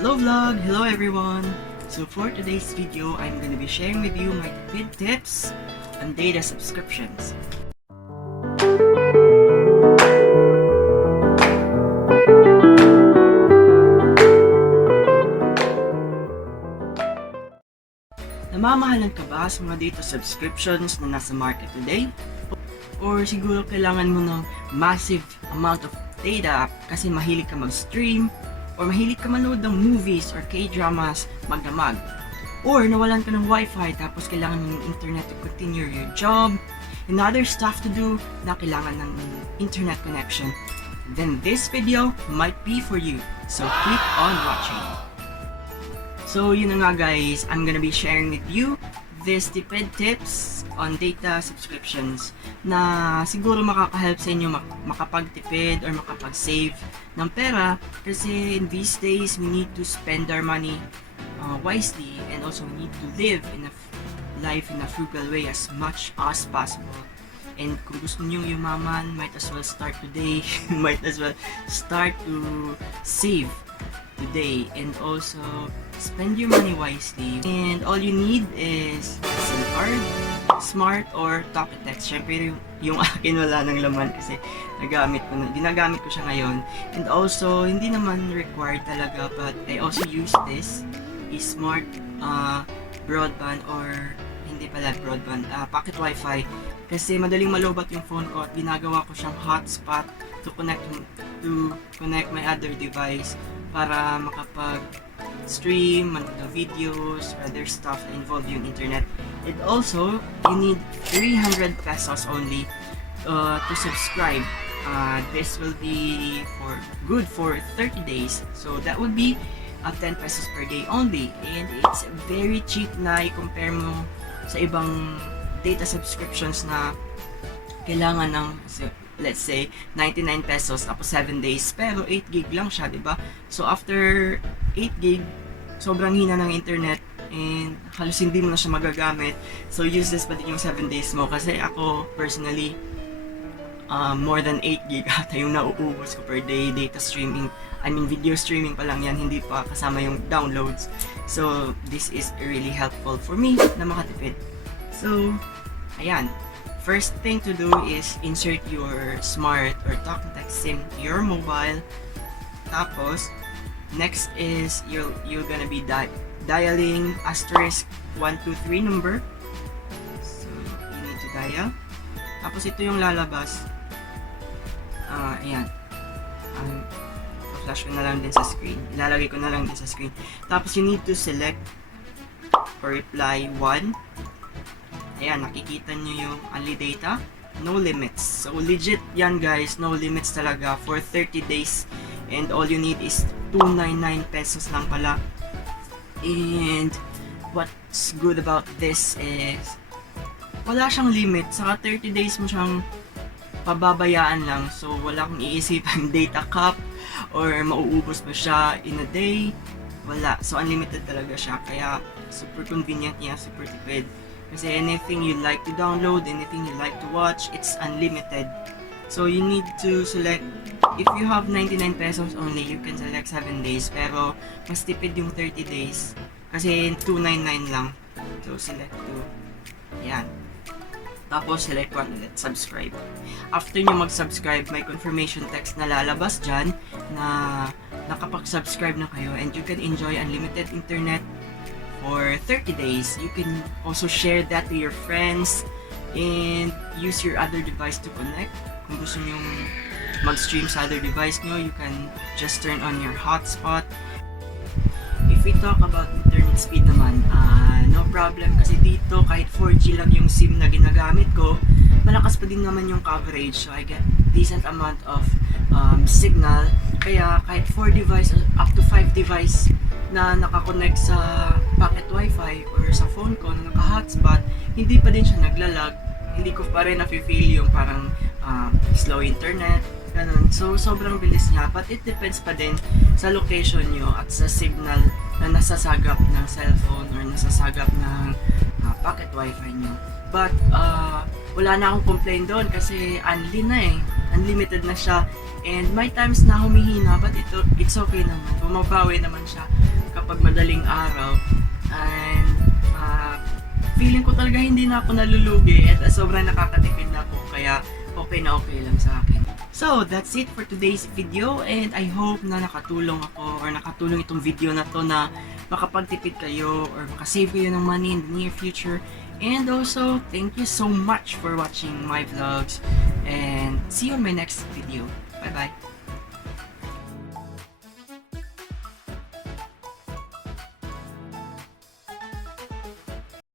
Hello vlog! Hello everyone! So for today's video, I'm going to be sharing with you my tipid tips on data subscriptions. Namamahalan ka ba sa mga data subscriptions na nasa market today? Or siguro kailangan mo ng massive amount of data kasi mahilig ka mag-stream or mahilig ka manood ng movies or K-dramas magdamag. Or nawalan ka ng WIFI tapos kailangan ng internet to continue your job and other stuff to do na kailangan ng internet connection. Then this video might be for you. So keep on watching. So yun na nga guys, I'm gonna be sharing with you these tipid tips on data subscriptions na siguro makaka-help sa inyo makapagtipid or makapag-save ng pera kasi in these days we need to spend our money wisely and also we need to live in a life in a frugal way as much as possible. And kung gusto niyo yumaman, might as well start today. Might as well start to save today and also spend your money wisely. And all you need is SIM card, smart or talk and text. Syempre yung akin wala nang laman kasi ginagamit ko siya ngayon. And also hindi naman required talaga but I also use this smart broadband or hindi pala broadband, pocket wifi kasi madaling malobat yung phone ko at ginagawa ko siyang hotspot to connect my other device para makapag-stream, manood ng videos, or other stuff na involve yung internet. And also, you need 300 pesos only to subscribe. This will be good for 30 days. So that would be 10 pesos per day only. And it's very cheap na i-compare mo sa ibang data subscriptions na kailangan ng let's say 99 pesos tapos 7 days pero 8 gig lang siya, 'di ba? So after 8 gig sobrang hina ng internet and halos hindi mo na siya magagamit. So useless pa din yung 7 days mo kasi ako personally more than 8 gig ata yung nauubos ko per day data streaming. I mean video streaming pa lang yan, hindi pa kasama yung downloads. So this is really helpful for me na makatipid. So ayan. First thing to do is insert your smart or talk and text SIM to your mobile. Tapos, next is you're gonna be dialing *123 number. So, you need to dial. Tapos ito yung lalabas. Ayan. Flash ko na lang din sa screen. Ilalagay ko na lang din sa screen. Tapos you need to select or reply 1. Ayan, nakikita nyo yung Unli data, no limits. So legit yan guys, no limits talaga for 30 days. And all you need is 299 pesos lang pala. And what's good about this is wala siyang limit. Saka 30 days mo siyang pababayaan lang. So wala kang iisipang data cap or mauubos mo siya in a day. Wala. So unlimited talaga siya. Kaya super convenient niya, super tipid. Kasi anything you like to download, anything you like to watch, it's unlimited. So you need to select, if you have 99 pesos only, you can select 7 days. Pero mas tipid yung 30 days. Kasi 299 lang. So select 2. Ayan. Tapos select 1 ulit, subscribe. After nyo mag-subscribe, may confirmation text na lalabas dyan na nakapag-subscribe na kayo and you can enjoy unlimited internet for 30 days. You can also share that to your friends and use your other device to connect. Kung gusto nyo mag-stream sa other device nyo, you can just turn on your hotspot. If we talk about internet speed naman, no problem kasi dito kahit 4G lang yung SIM na ginagamit ko, malakas pa din naman yung coverage. So I get decent amount of signal. Kaya kahit 4 device up to 5 device na nakakonect sa pocket wifi or sa phone ko na naka-hotspot, hindi pa din siya naglalag. Hindi ko pa rin na-feel yung parang slow internet, ganun. So, sobrang bilis niya. But it depends pa din sa location nyo at sa signal na nasasagap ng cellphone or nasasagap ng pocket wifi nyo. But, wala na akong complain doon kasi Unli na eh. Unlimited na siya. And may times na humihina but it's okay naman. Bumabawi naman siya kapag madaling araw. And feeling ko talaga hindi na ako nalulugi at sobrang nakakatipid na ako, kaya okay na okay lang sa akin. So, that's it for today's video, and I hope na nakatulong ako or nakatulong itong video na to na makapagtipid kayo or makasave kayo ng money in the near future. And also, thank you so much for watching my vlogs, and see you in my next video. Bye bye!